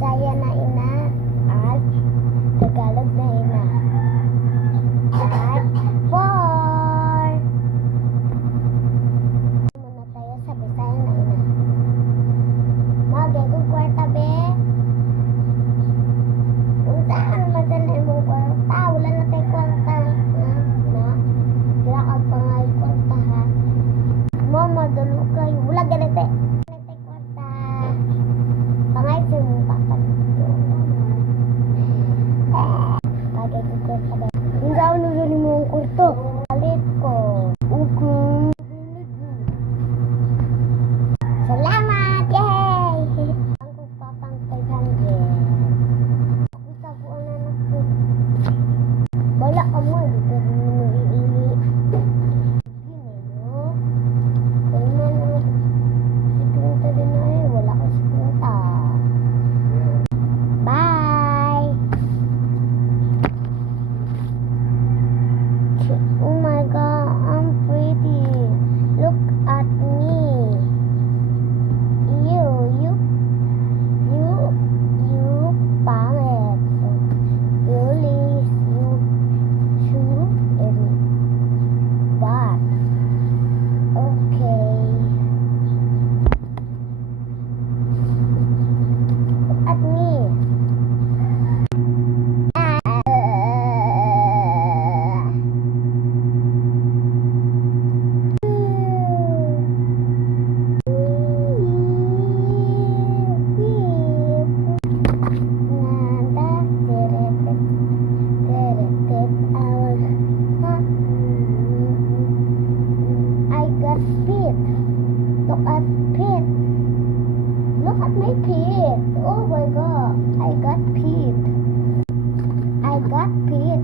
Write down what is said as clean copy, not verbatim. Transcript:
Bisaya na ina at Tagalog na ina. At 4. Muna tayo sa Bisaya na ina. Magay kong kwarta be. Kung saan madala mong kwarta, wala na tayo kwarta. Na? Kira ka pa nga yung kwarta ha. Mama, dalo kayo. Wala ganito eh. Pangay sa mong papalito. Bagay ko kwarta ba? Kung saan nuluni mo ang kwarto? Palit ko. Ugo. Salamat! Yay! Ang kupapang 500. Ako sa buwan na naku. Bala ka mo. Dito rin mo iili. Gini, no? Kaya man ang sikunta din na eh. Wala ko sikunta. Bye! Oh my God, I'm pretty. Look at me. You pangit. You live, you and bad. Okay. Look at me. I got feet. Look at feet. Look at my feet. Oh my God. I got feet. I got feet.